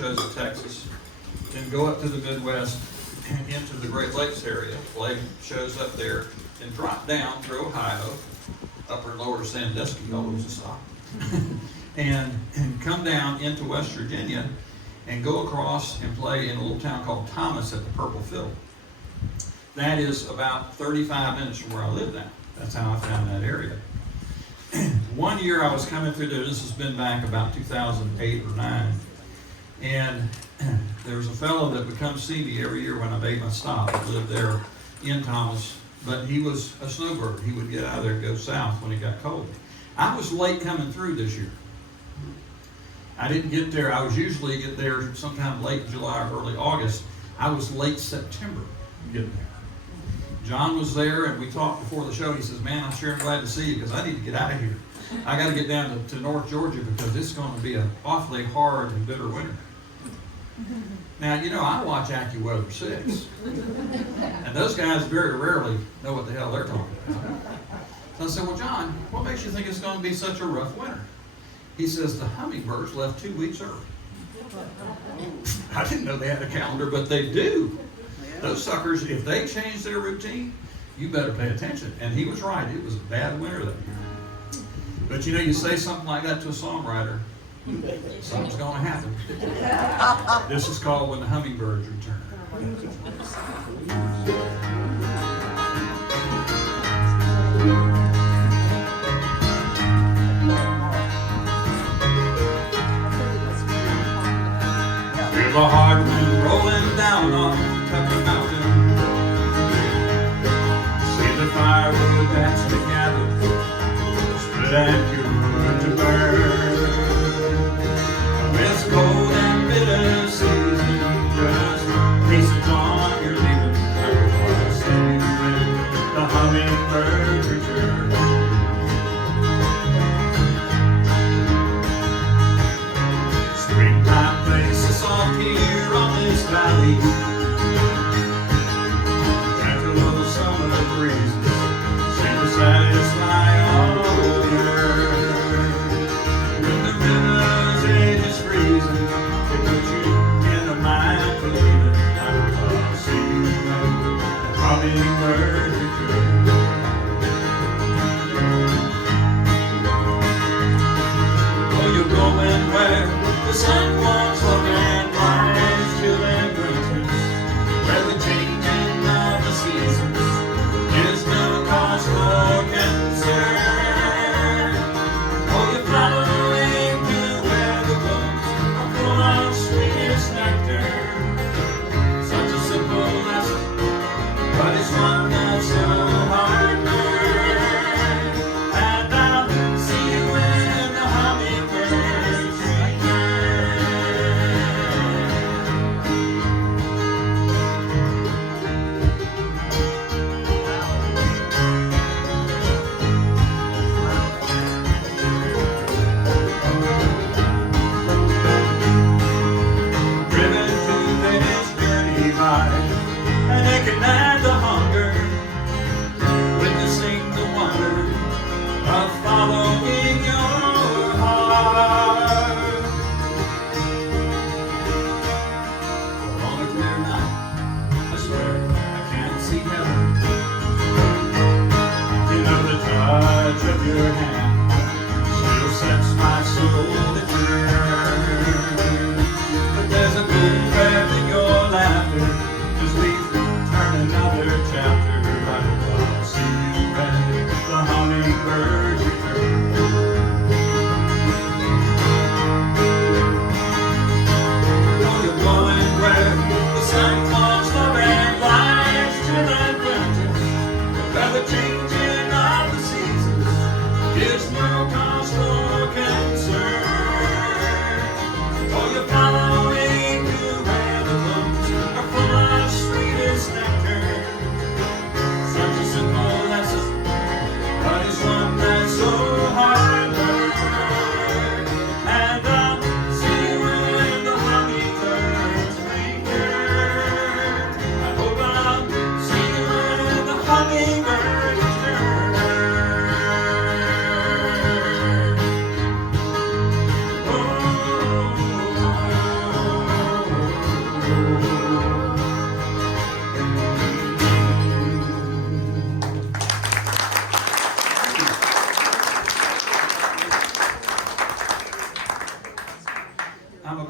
shows of Texas, then go up to the Midwest and into the Great Lakes area, play shows up there, and drop down through Ohio, upper and lower Sandusky, all those aside, and come down into West Virginia and go across and play in a little town called Thomas at the Purple Field. That is about 35 minutes from where I live now. That's how I found that area. One year I was coming through there, this has been back about 2008 or 9, and there was a fellow that would come see me every year when I made my stop. I lived there in Thomas, but he was a snowbird. He would get out of there and go south when it got cold. I was late coming through this year. I didn't get there. I was usually get there sometime late July or early August. I was late September getting there. John was there, and we talked before the show. He says, man, I'm sure glad to see you because I need to get out of here. I got to get down to North Georgia because it's going to be an awfully hard and bitter winter. Now, you know, I watch AccuWeather 6, and those guys very rarely know what the hell they're talking about. So I said, well, John, what makes you think it's going to be such a rough winter? He says, the hummingbirds left 2 weeks early. I didn't know they had a calendar, but they do. Those suckers, if they change their routine, you better pay attention. And he was right. It was a bad winter that year. But you know, you say something like that to a songwriter, something's going to happen. This is called When the Hummingbirds Return. There's a hard wind rolling down on Tucker Mountain. See the firewood that's been gathered, split and cured to burn. It's cold and bitter season, just pieces on your leaving. I'll see you when the hummingbirds return. Springtime plays us off here on this valley. Gentle little summer breezes seem to satisfy all the earth. When the river's edge is freezing, it puts you in the mind believing I'll see you when the hummingbird return. Oh, you're going where the sun won't look and lies till and winters.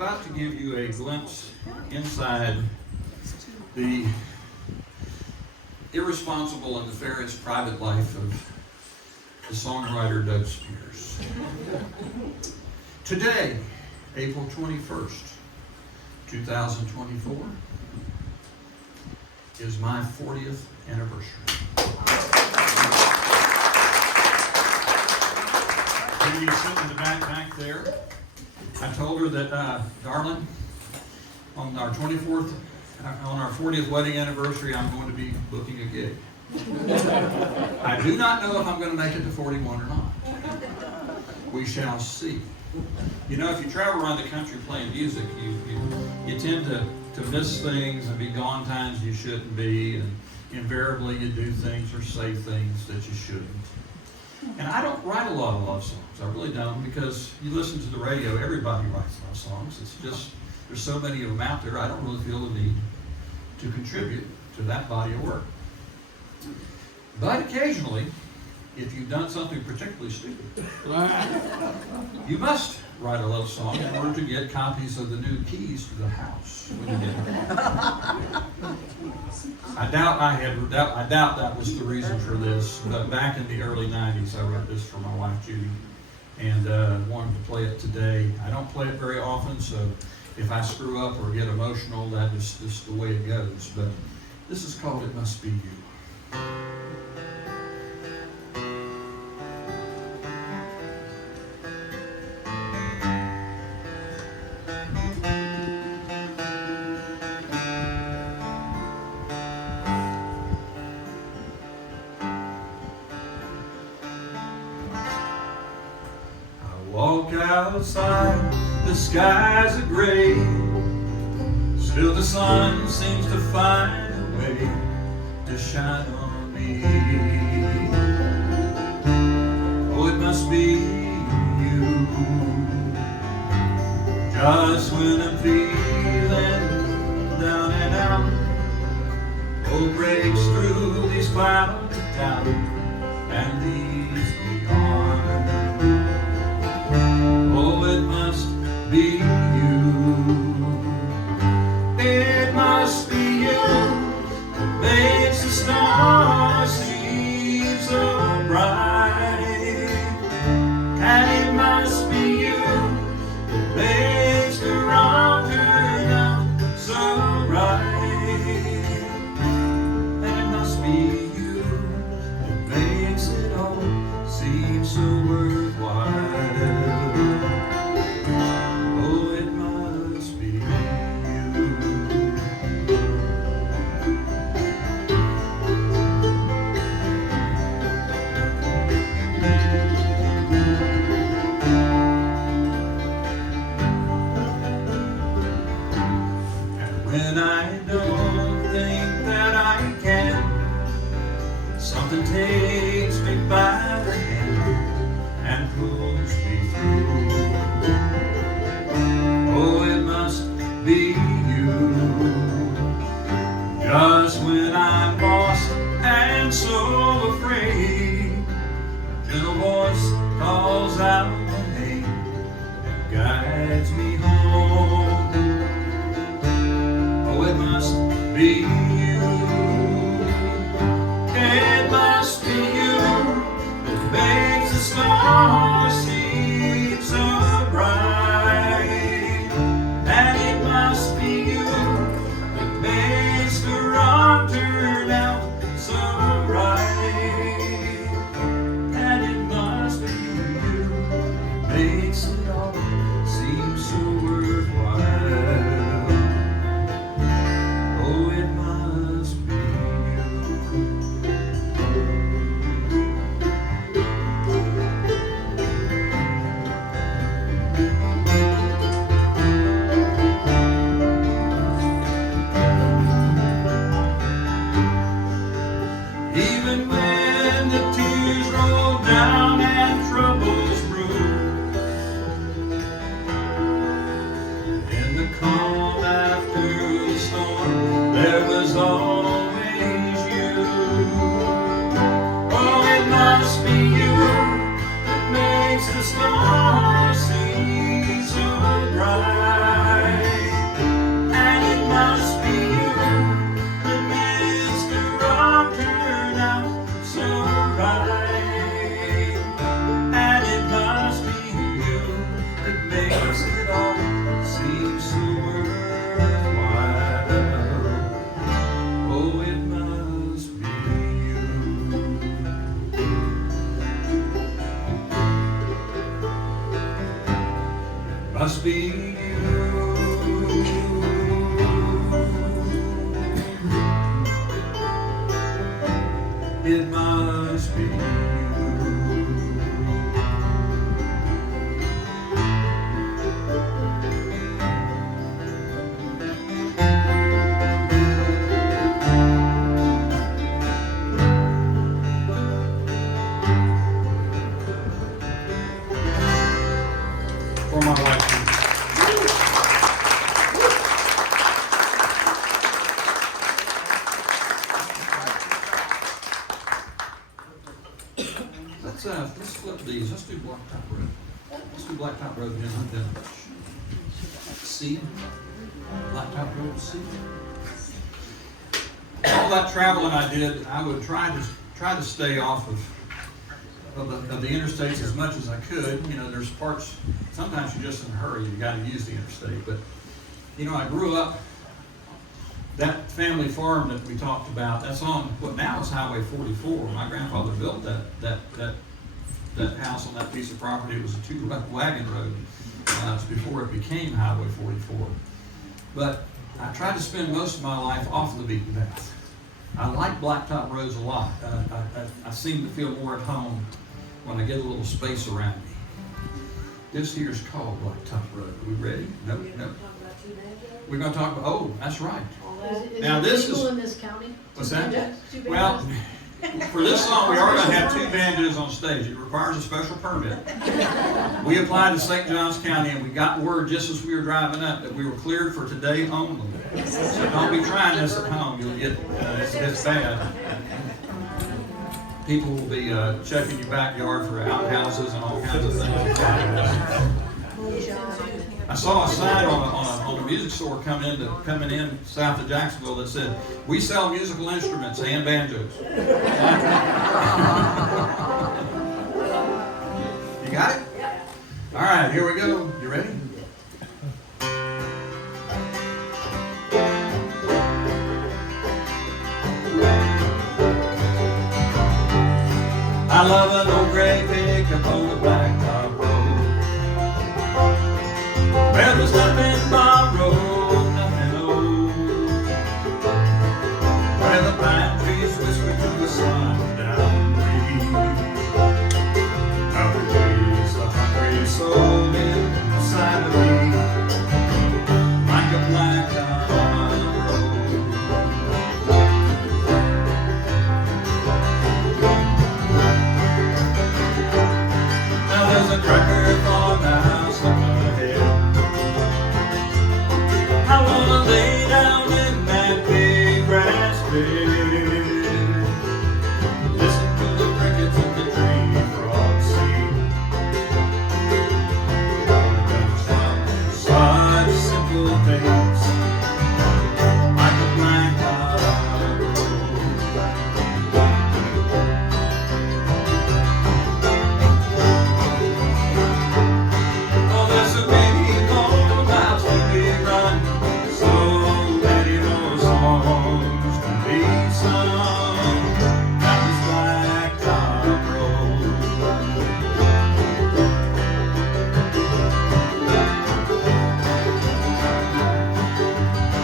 about to give you a glimpse inside the irresponsible and nefarious private life of the songwriter Doug Spears. Today, April 21st, 2024, is my 40th anniversary. She's sitting in the back there. I told her that, darling, on our 40th wedding anniversary, I'm going to be booking a gig. I do not know if I'm going to make it to 41 or not. We shall see. You know, if you travel around the country playing music, you tend to miss things and be gone times you shouldn't be, and invariably you do things or say things that you shouldn't. And I don't write a lot of love songs. I really don't, because you listen to the radio, everybody writes love songs. It's just, there's so many of them out there, I don't really feel the need to contribute to that body of work. But occasionally, if you've done something particularly stupid, you must write a love song in order to get copies of the new keys to the house when you get home. I doubt that was the reason for this, but back in the early 90s, I wrote this for my wife, Judy, and wanted to play it today. I don't play it very often, so if I screw up or get emotional, that is just the way it goes. But this is called It Must Be You. Walk outside, the skies are gray, still the sun seems to find a way to shine on me. Oh, it must be you, just when I'm feeling down and out. Oh, breaks through these clouds of doubt and leads me on. Oh, it must be you. It must be you that makes the stars seem so bright. And it must be you that makes the wrong turn out so right. And it must be you that makes it all seem so worthwhile. When I don't think that I can, something takes me by the hand and pulls me through. Oh, it must be you, just when I'm lost and so afraid, a gentle voice calls out my name and guides me home. It must be you. It must be Blacktop Road? Let's do Blacktop Road and then C. Blacktop Road C. All that traveling I did, I would try to stay off of the interstates as much as I could. You know, there's parts, sometimes you're just in a hurry, you got to use the interstate. But, you know, I grew up, that family farm that we talked about, that's on what now is Highway 44. My grandfather built that house on that piece of property. It was a two-wagon road. It's before it became Highway 44. But I tried to spend most of my life off the beaten path. I like blacktop roads a lot. I seem to feel more at home when I get a little space around me. This here's called Blacktop Road. Are we ready? Nope. We're going to talk about, oh, that's right. Is now it this legal is, in this county? What's that? Two Well, banjos? for this song, we are going to have two banjos on stage. It requires a special permit. We applied to St. Johns County, and we got word just as we were driving up that we were cleared for today only. So don't be trying this at home. You'll get, it's bad. People will be checking your backyard for outhouses and all kinds of things. I saw a sign on a music store coming in south of Jacksonville that said, "We sell musical instruments and banjos." You got it? All right, here we go. You ready? I love an old gray pickup on the blacktop road, where there's nothing borrowed, nothing old, where the pine trees whisper to the sundown breeze, how it breathes the hungry soul inside of me, like a blacktop road. Now there's a cracker farmhouse up ahead. I wanna lay down in that big grass bed, listen to the crickets and the tree frogs sing. Such simple things, like a blacktop road. Oh, there's so many more miles to be run, so many more songs to be sung down this blacktop road.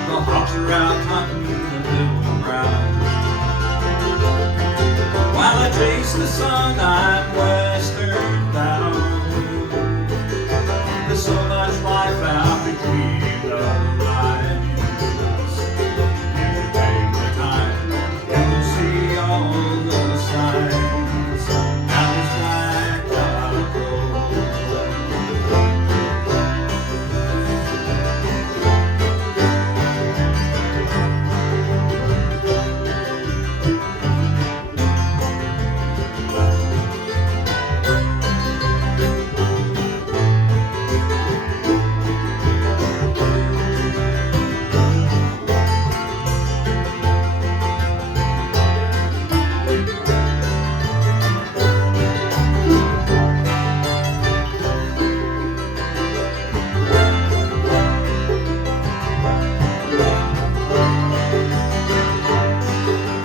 The hawks are out hunting the little brown, while I chase the sun, I'm western bound. There's so much life out between the lines. If you take the time, you'll see all the signs down this blacktop road.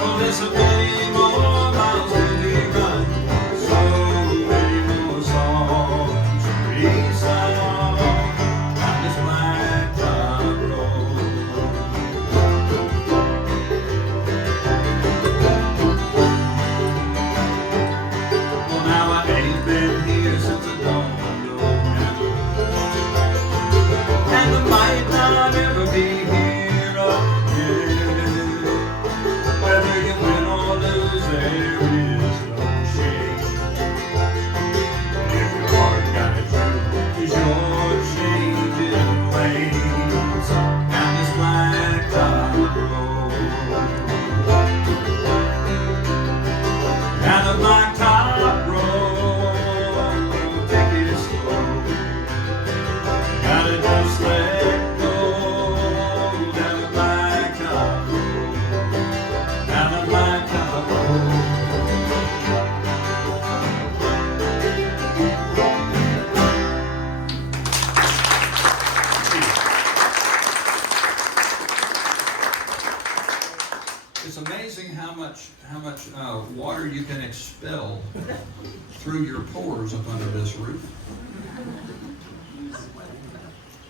Oh, there's so many more miles to be run, so many more songs to be sung down this blacktop road. Well, now I ain't been here since the dawn of knowing, and I might not ever be here again. Whether you win or lose, there is no shame. If your heart got it true, is your changing lanes down this blacktop road. Down the blacktop road. It's amazing how much water you can expel through your pores up under this roof.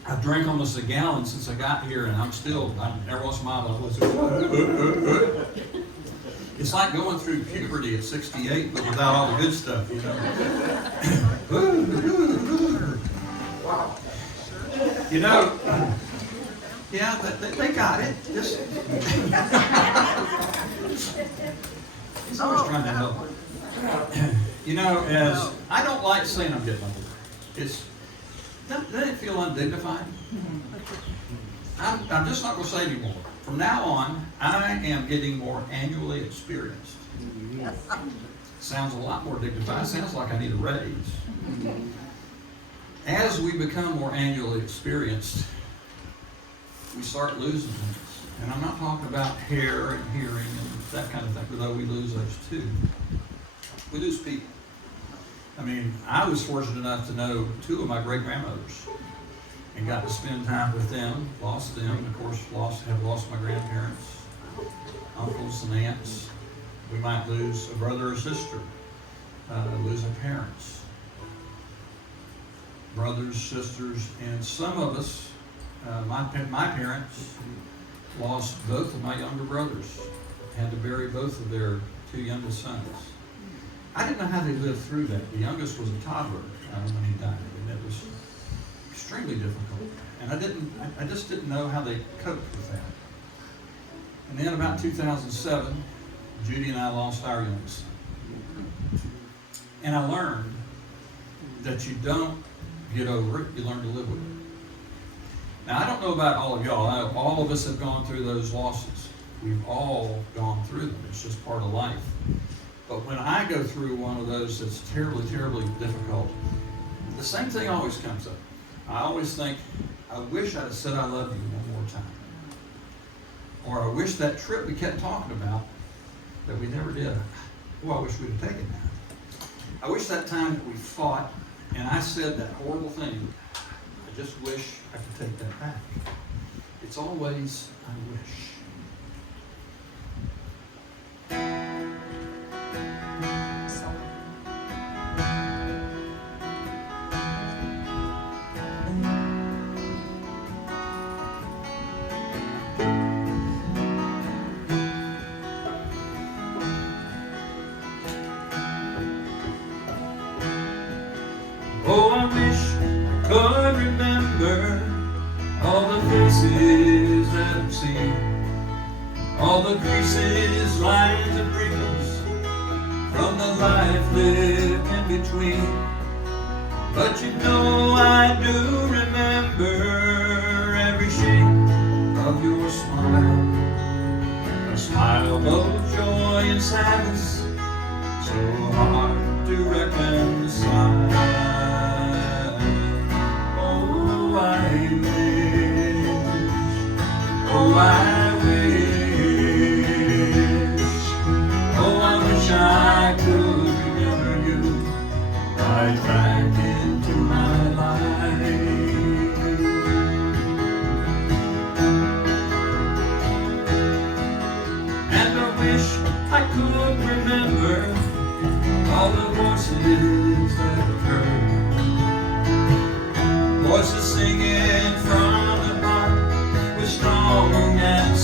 I've drank almost a gallon since I got here, and every once in a while, it's like going through puberty at 68, but without all the good stuff, you know. Wow. You know, yeah, they got it. He's always trying to help. You know, as I don't like saying I'm getting older. Doesn't it feel undignified? I'm just not going to say anymore. From now on, I am getting more annually experienced. Sounds a lot more dignified. Sounds like I need a raise. As we become more annually experienced, we start losing things. And I'm not talking about hair and hearing and that kind of thing, although we lose those too. We lose people. I mean, I was fortunate enough to know two of my great-grandmothers and got to spend time with them, lost them, and of course have lost my grandparents, uncles and aunts. We might lose a brother or sister, lose our parents, brothers, sisters, and some of us, my parents lost both of my younger brothers, had to bury both of their two youngest sons. I didn't know how they lived through that. The youngest was a toddler when he died, and it was extremely difficult. And I just didn't know how they coped with that. And then about 2007, Judy and I lost our youngest son. And I learned that you don't get over it, you learn to live with it. Now, I don't know about all of y'all. I know all of us have gone through those losses. We've all gone through them. It's just part of life. But when I go through one of those that's terribly, terribly difficult, the same thing always comes up. I always think, I wish I'd have said I love you one more time. Or I wish that trip we kept talking about that we never did. Oh, I wish we'd have taken that. I wish that time that we fought and I said that horrible thing, I just wish I could take that back. It's always, I wish. Oh, I wish I could remember all the faces that I've seen, all the creases, lines, and wrinkles from the life lived in between. But you know I do remember every shade of your smile, a smile both joy and sadness, so hard to reconcile. Oh, I wish, oh, I wish I could remember you right back into my life. And I wish I could remember all the voices that I've heard, voices singing from the heart with strong and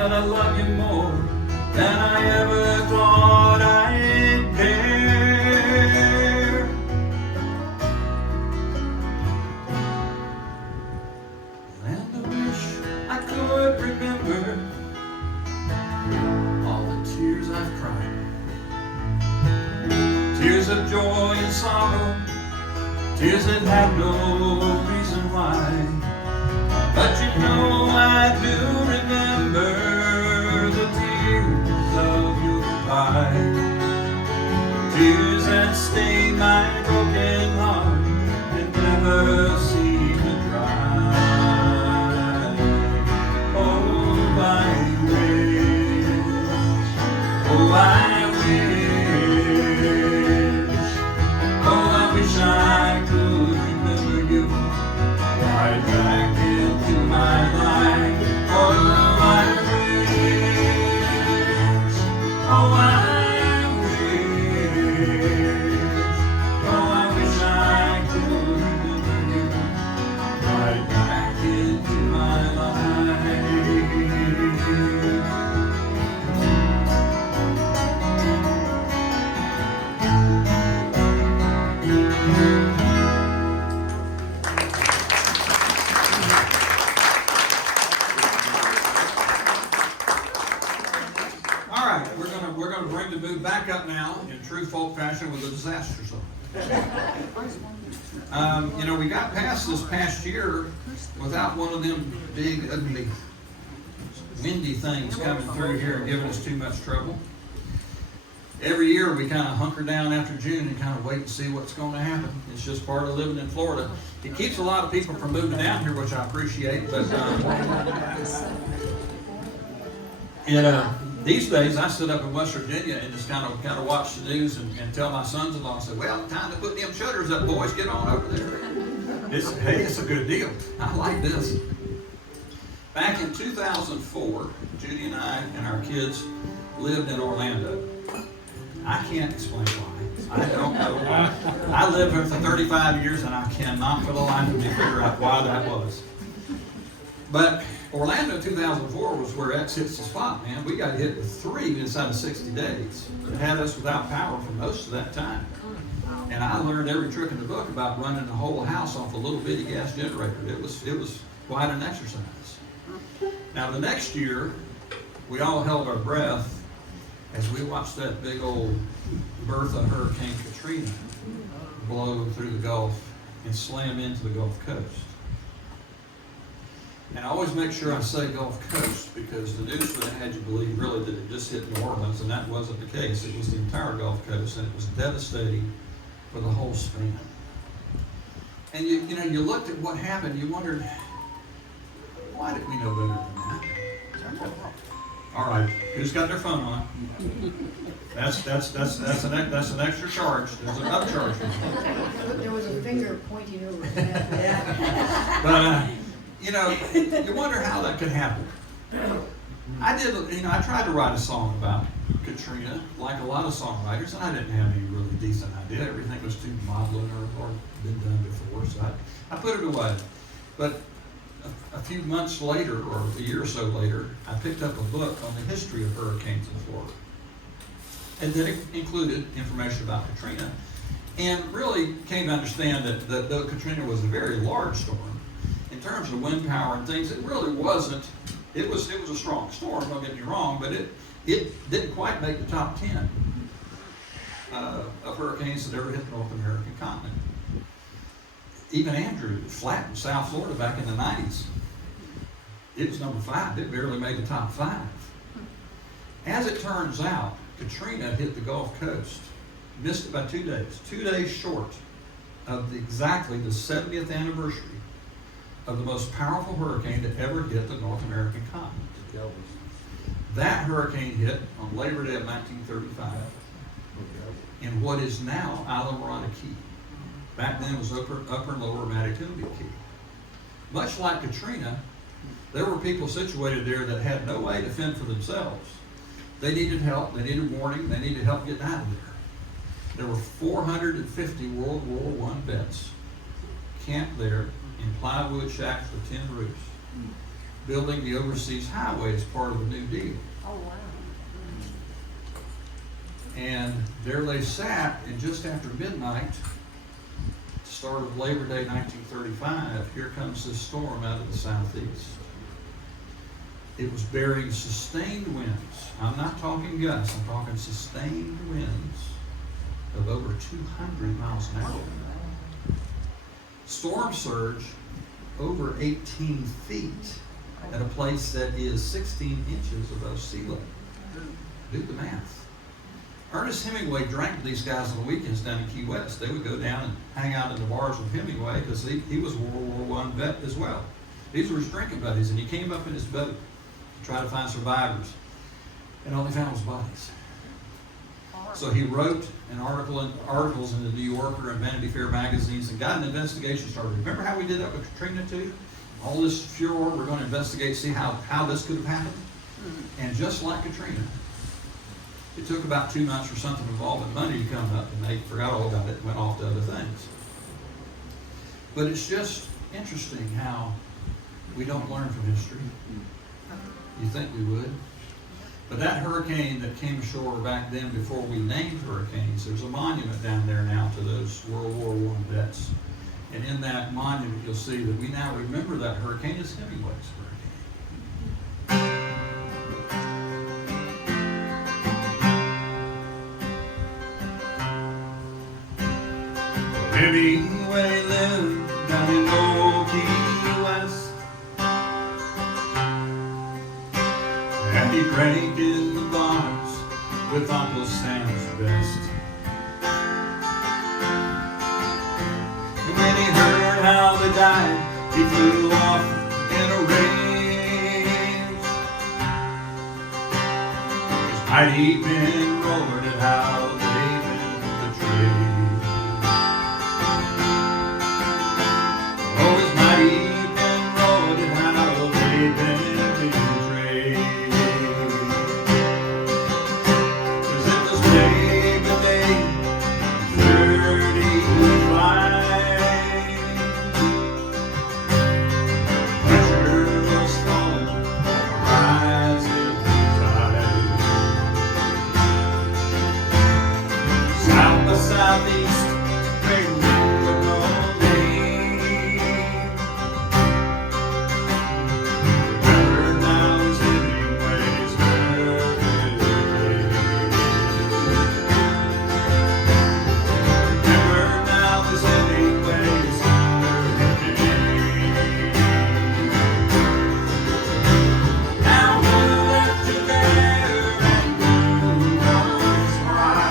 that I love you more than I ever thought I'd dare. And I wish I could remember all the tears I've cried, tears of joy and sorrow, tears that had no reason why. But you know I do remember the tears of your goodbye, tears that stain my broken heart and never seem to dry. Oh, I wish, oh, I wish, oh, I wish I could remember you right back into my life. Oh, I wish, oh, I wish, oh, I wish I could remember you right back into my life. We're gonna bring the mood back up now in true folk fashion with a disaster song. You know, we got past this past year without one of them big, ugly, windy things coming through here and giving us too much trouble. Every year we kind of hunker down after June and kind of wait and see what's going to happen. It's just part of living in Florida. It keeps a lot of people from moving down here, which I appreciate, but these days, I sit up in West Virginia and just kind of watch the news and tell my sons-in-law, and say, well, time to put them shutters up, boys, get on over there. Hey, it's a good deal. I like this. Back in 2004, Judy and I and our kids lived in Orlando. I can't explain why. I don't know why. I lived here for 35 years and I cannot for the life of me figure out why that was. But Orlando 2004 was where X hits the spot, man. We got hit with 3 inside of 60 days. It had us without power for most of that time. And I learned every trick in the book about running the whole house off a little bitty gas generator. It was quite an exercise. Now the next year, we all held our breath as we watched that big old Bertha Hurricane Katrina blow through the Gulf and slam into the Gulf Coast. And I always make sure I say Gulf Coast because the news for that had you believe really that it just hit New Orleans, and that wasn't the case. It was the entire Gulf Coast, and it was devastating for the whole span. And you looked at what happened, you wondered, why did we know better than that? All right, who's got their phone on? That's an extra charge. There's an upcharge. There was a finger pointing over. But you wonder how that could happen. I tried to write a song about Katrina, like a lot of songwriters, and I didn't have any really decent idea. Everything was too maudlin or been done before, so I put it away. But a few months later, or a year or so later, I picked up a book on the history of hurricanes in Florida. And then it included information about Katrina, and really came to understand that though Katrina was a very large storm, in terms of wind power and things, it really wasn't. It was a strong storm, don't get me wrong, but it didn't quite make the top 10 of hurricanes that ever hit the North American continent. Even Andrew flattened South Florida back in the 90s. It was number 5. It barely made the top 5. As it turns out, Katrina hit the Gulf Coast, missed it by 2 days. 2 days short of exactly the 70th anniversary of the most powerful hurricane to ever hit the North American continent. That hurricane hit on Labor Day of 1935 in what is now Islamorada Key. Back then it was upper and lower Matagumbi Key. Much like Katrina, there were people situated there that had no way to fend for themselves. They needed help, they needed warning, they needed help getting out of there. There were 450 World War I vets camped there in plywood shacks with tin roofs. building the overseas highway as part of the New Deal. Oh, wow. And there they sat, and just after midnight, start of Labor Day 1935, here comes this storm out of the southeast. It was bearing sustained winds. I'm not talking gusts, I'm talking sustained winds of over 200 miles an hour. Storm surge over 18 feet at a place that is 16 inches above sea level. Do the math. Ernest Hemingway drank with these guys on the weekends down in Key West. They would go down and hang out in the bars with Hemingway because he was a World War I vet as well. These were his drinking buddies, and he came up in his boat to try to find survivors, and all he found was bodies. So he wrote articles in the New Yorker and Vanity Fair magazines and got an investigation started. Remember how we did that with Katrina too? All this furor, we're going to investigate, see how this could have happened. And just like Katrina, it took about 2 months for something involving money to come up, and they forgot all about it and went off to other things. But it's just interesting how we don't learn from history. You think we would? But that hurricane that came ashore back then, before we named hurricanes, there's a monument down there now to those World War I vets. And in that monument, you'll see that we now remember that hurricane as Hemingway's hurricane. Hemingway lived down in Old Key West, and he drank in the bars with Uncle Sam's best. And when he heard how they died, he flew off in a rage. His mighty men roared at how they'd been betrayed. Oh, his mighty men roared at how they'd been betrayed. 'Cause it was Labor Day 35. Pressure was falling on the rising tide. South by southeast, great wind of no name. Remember now is Hemingway's hurricane. Remember now is Hemingway's hurricane. Now who left you there and who knows why?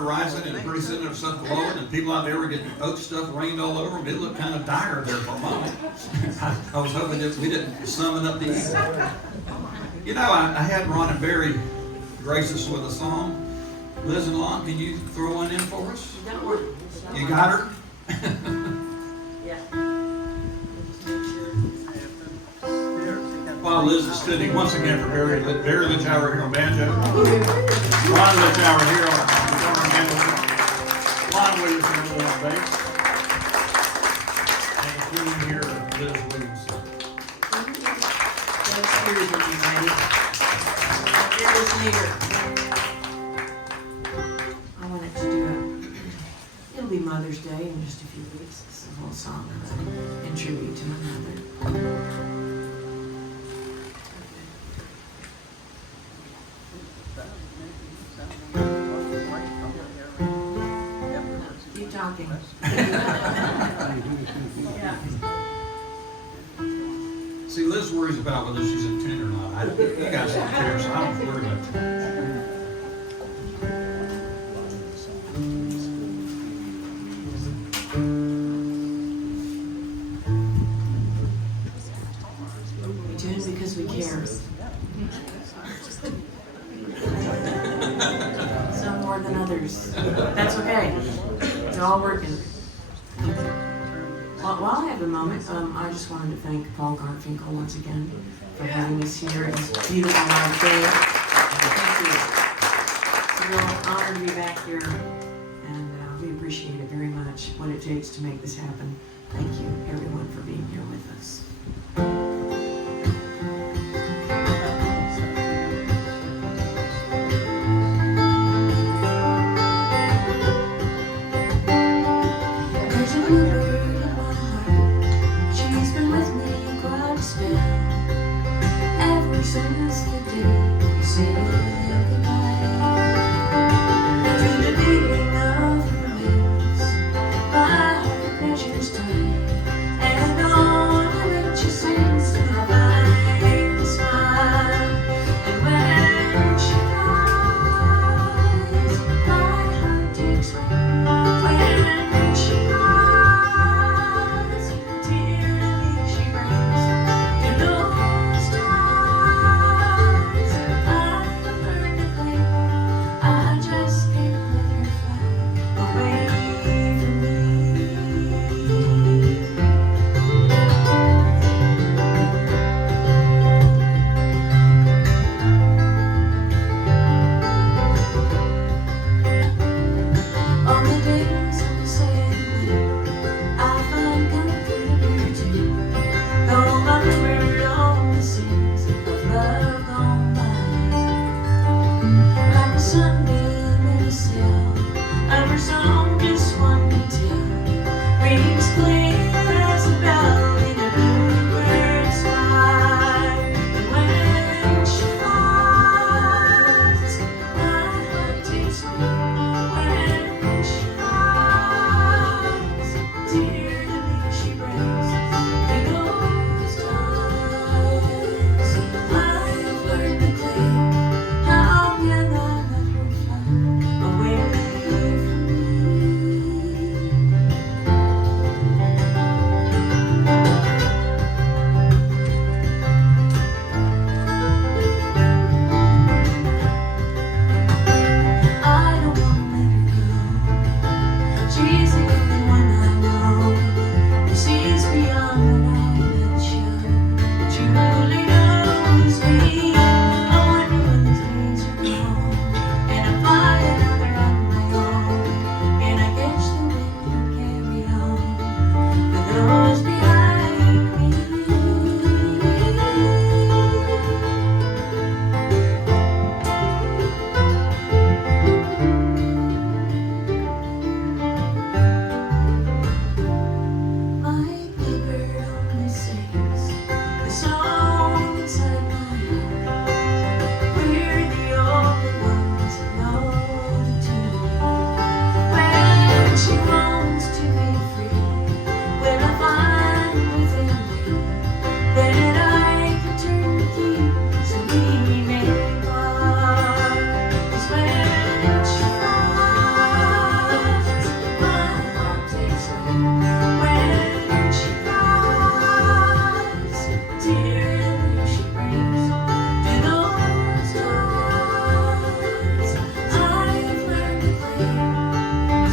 started rising, and pretty soon there was something blowing, and people out there were getting oat stuff rained all over them. It looked kind of dire there for a moment. I was hoping that we didn't summon up the evil. You know, I had Ron and Barry grace us with a song. Liz and Lon, can you throw one in for us? Got one. You got her? Yeah. While Liz is sitting, once again for Barry Lichauer here on banjo. Ron Lichauer here on banjo. Lon Williamson here on bass. And including here Liz Williamson. Cheers, everybody. Cheers, leader. I wanted to do it'll be Mother's Day in just a few weeks. It's a whole song in tribute to my mother. Keep talking. Yeah. See, Liz worries about whether she's in tune or not. You guys don't care, so I don't worry about that. We tune because we care. Some more than others. That's okay. It's all working. While I have a moment, I just wanted to thank Paul Garfinkel once again for having us here at this beautiful live day. Thank you. It's a real honor to be back here, and we appreciate it very much, what it takes to make this happen. Thank you, everyone, for being here with us. There's a bluebird in my heart. She's been with me quite a spell. Ever since the day we said goodbye. To the beating of her wings, my heart measures time. And I wanna let you sing.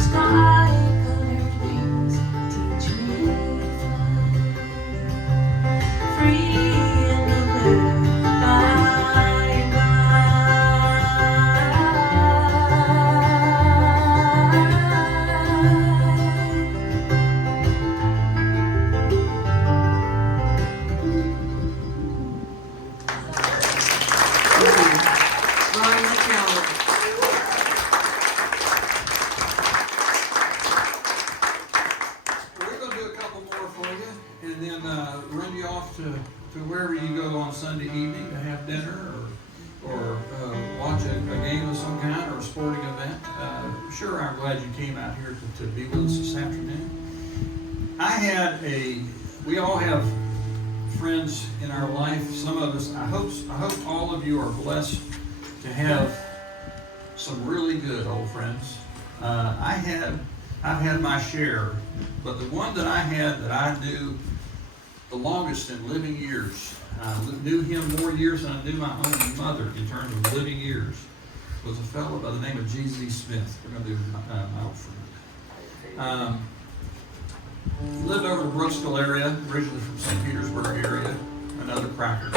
sky-colored wings teach me to fly, free in the blue by and by. Ronnie McCallum. We're gonna do a couple more for you, and then run you off to wherever you go on Sunday evening to have dinner or watch a game of some kind or a sporting event. Sure, I'm glad you came out here to be with us this afternoon. We all have friends in our life. Some of us, I hope all of you are blessed to have some really good old friends. I've had my share, but the one that I had that I knew the longest in living years, knew him more years than I knew my own mother in terms of living years, was a fellow by the name of G.Z. Smith. We're going to do my old friend. Lived over the Brooksville area, originally from St. Petersburg area, another cracker.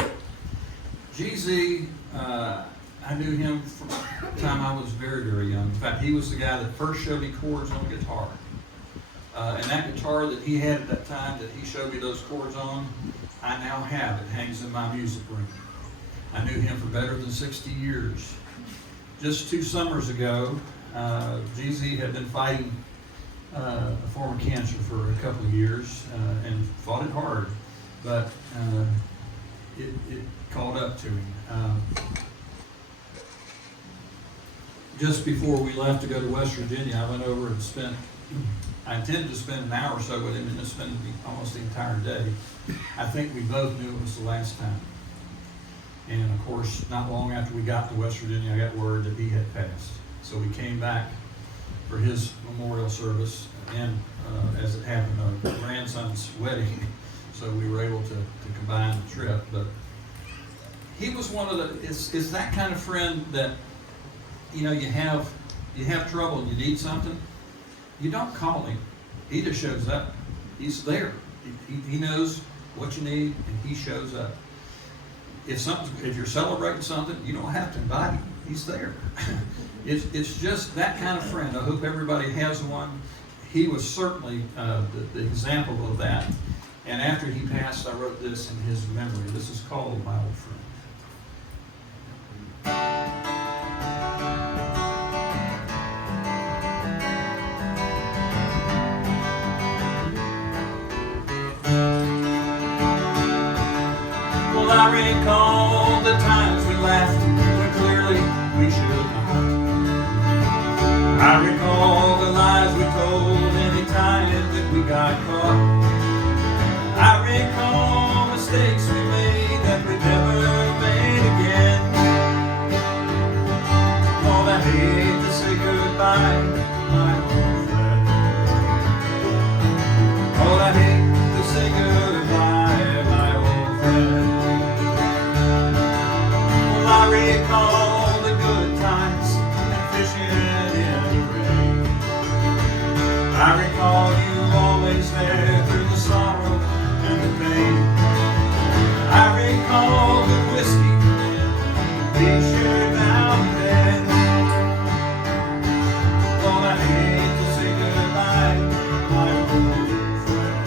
G.Z., I knew him from the time I was very, very young. In fact, he was the guy that first showed me chords on guitar. And that guitar that he had at that time that he showed me those chords on, I now have. It hangs in my music room. I knew him for better than 60 years. Just 2 summers ago, G.Z. had been fighting a form of cancer for a couple of years and fought it hard, but it caught up to him. Just before we left to go to West Virginia, I went over and I intended to spend an hour or so with him and just spend almost the entire day. I think we both knew it was the last time. And of course, not long after we got to West Virginia, I got word that he had passed. So we came back for his memorial service and, as it happened, a grandson's wedding. So we were able to combine the trip. But he was one of the, it's that kind of friend that, you know, you have trouble and you need something. You don't call him. He just shows up. He's there. He knows what you need and he shows up. If you're celebrating something, you don't have to invite him. He's there. It's just that kind of friend. I hope everybody has one. He was certainly the example of that. And after he passed, I wrote this in his memory. This is called My Old Friend. Well, I recall the times we laughed when clearly we should not. I recall the lies we told any time that we got caught. I recall mistakes we made that we never made again. Lord, I hate to say goodbye, my old friend. Lord, I hate to say goodbye, my old friend. Well, I recall the good times and fishing in the rain. I recall you always there through the sorrow and the pain. I recall the whiskey we shared now and then. Lord, I hate to say goodbye, my old friend.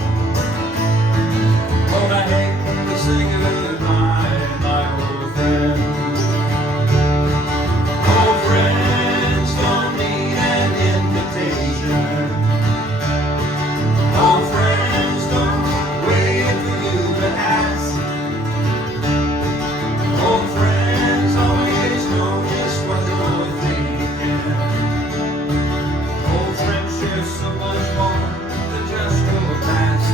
Lord, I hate to say goodbye, my old friend. Old friends don't need an invitation. Old friends don't wait for you to ask. Old friends always know just what you're thinking. Old friendships so much more than just go past.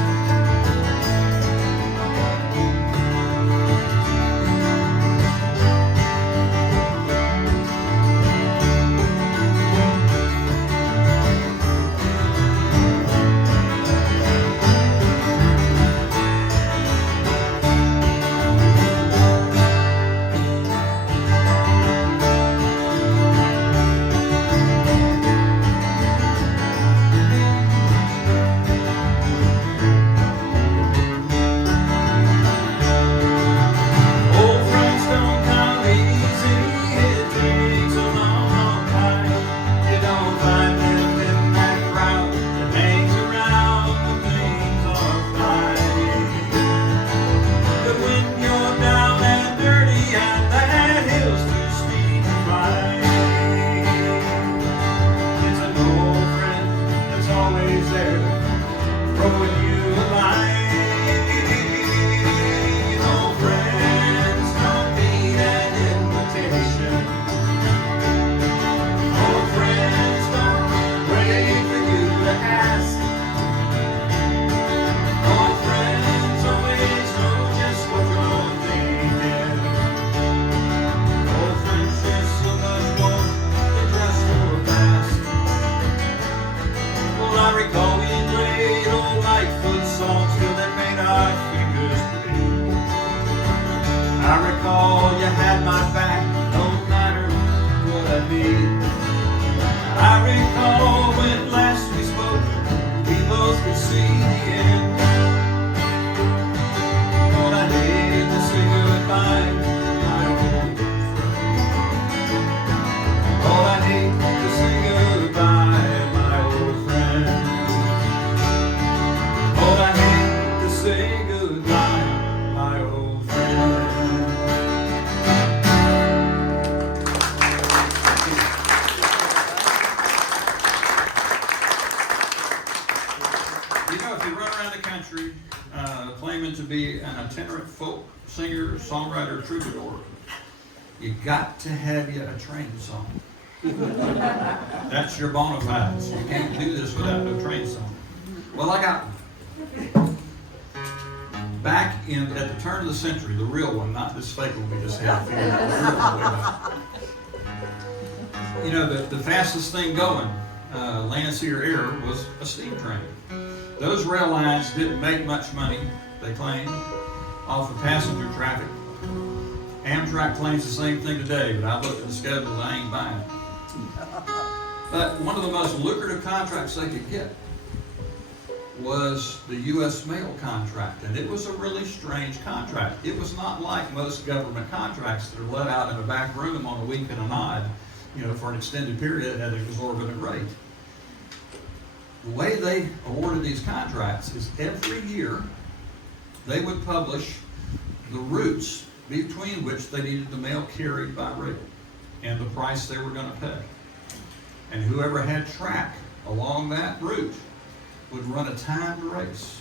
see the end. Lord, I hate to say goodbye, my old friend. Lord, I hate to say goodbye, my old friend. Lord, I hate to say goodbye, my old friend. You know, if you run around the country claiming to be an itinerant folk singer, songwriter, troubadour, you got to have you a train song. That's your bona fides. You can't do this without a train song. Well, I got one. Back at the turn of the century, the real one, not this fake one we just had. You know, the fastest thing going, Landseer Air, was a steam train. Those rail lines didn't make much money, they claimed, off of passenger traffic. Amtrak claims the same thing today, but I looked at the schedule and I ain't buying it. But one of the most lucrative contracts they could get was the U.S. mail contract, and it was a really strange contract. It was not like most government contracts that are let out in a back room on a wink and a nod, you know, for an extended period at an exorbitant rate. The way they awarded these contracts is every year they would publish the routes between which they needed the mail carried by rail and the price they were going to pay. And whoever had track along that route would run a timed race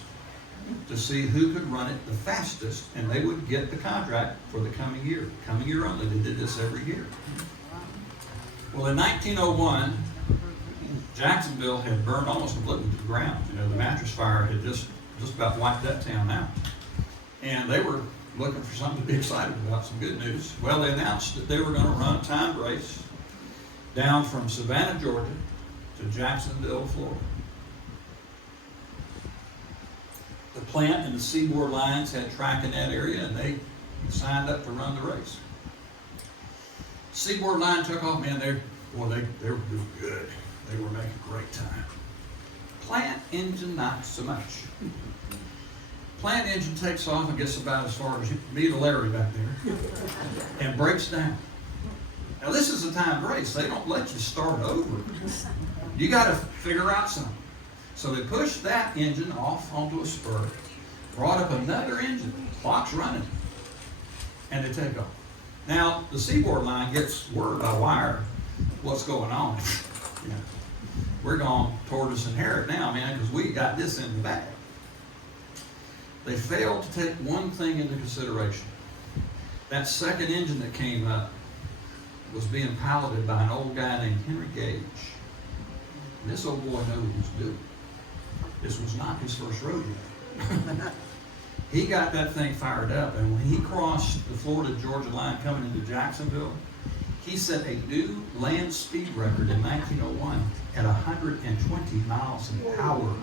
to see who could run it the fastest, and they would get the contract for the coming year. Coming year only. They did this every year. Well, in 1901, Jacksonville had burned almost completely to the ground. You know, the mattress fire had just about wiped that town out. And they were looking for something to be excited about, some good news. Well, they announced that they were going to run a timed race down from Savannah, Georgia to Jacksonville, Florida. The plant and the Seaboard Lines had track in that area, and they signed up to run the race. Seaboard Line took off, man, they were doing good. They were making great time. Plant engine, not so much. Plant engine takes off and gets about as far as me to Larry back there and breaks down. Now this is a timed race. They don't let you start over. You got to figure out something. So they pushed that engine off onto a spur, brought up another engine, clock's running, and they take off. Now the Seaboard Line gets word by wire what's going on. You know, we're going toward us inherit now, man, because we got this in the bag. They failed to take one thing into consideration. That second engine that came up was being piloted by an old guy named Henry Gage. And this old boy knew what he was doing. This was not his first rodeo. He got that thing fired up, and when he crossed the Florida-Georgia line coming into Jacksonville, he set a new land speed record in 1901 at 120 miles an hour.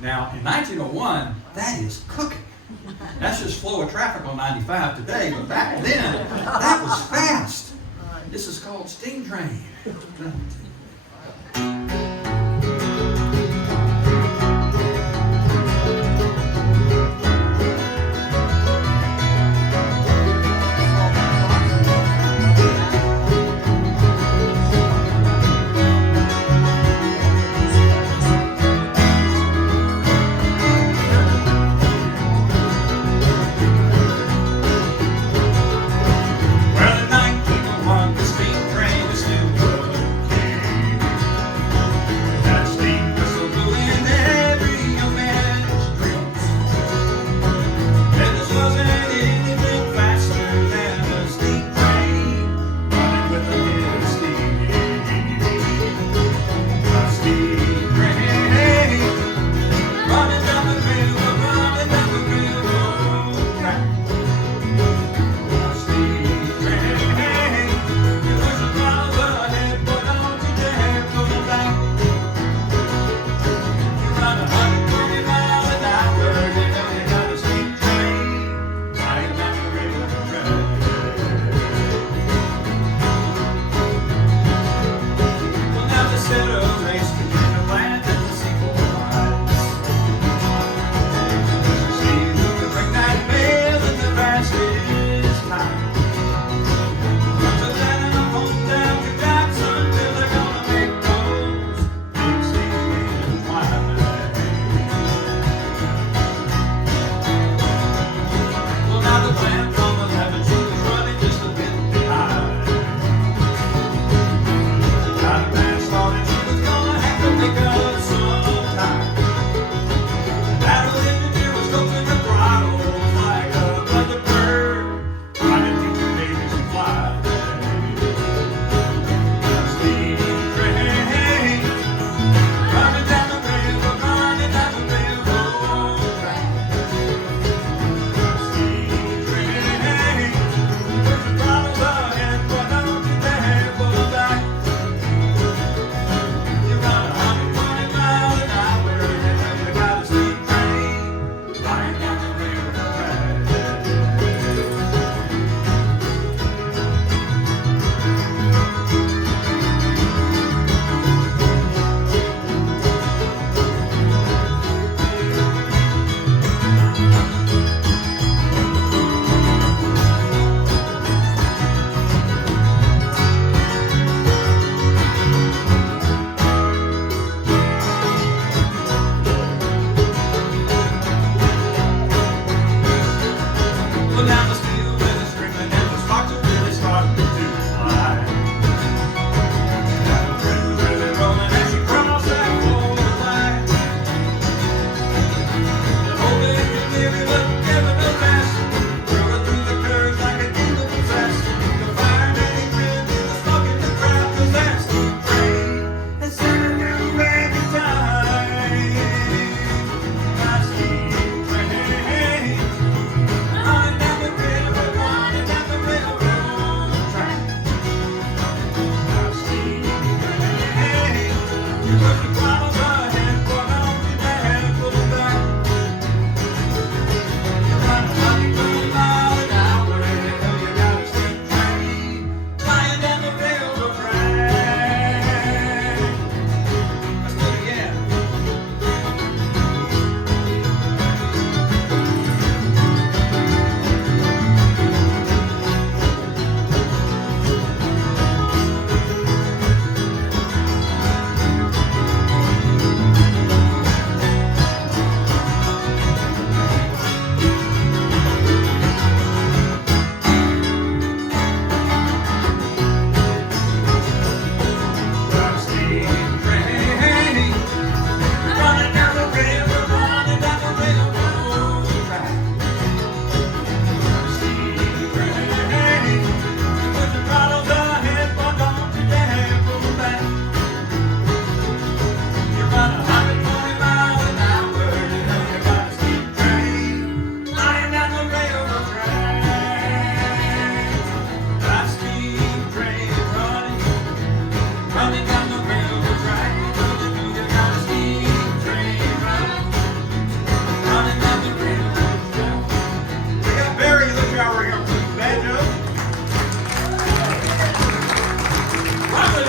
Now, in 1901, that is cooking. That's just flow of traffic on 95 today, but back then, that was fast. This is called steam train. Well, in 1901, the steam train was still working.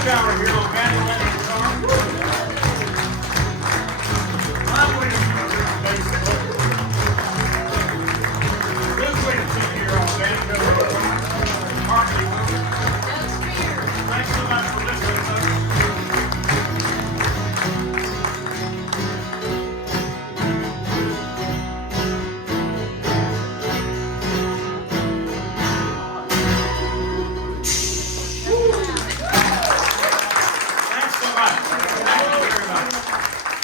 shower here on mandolin and guitar.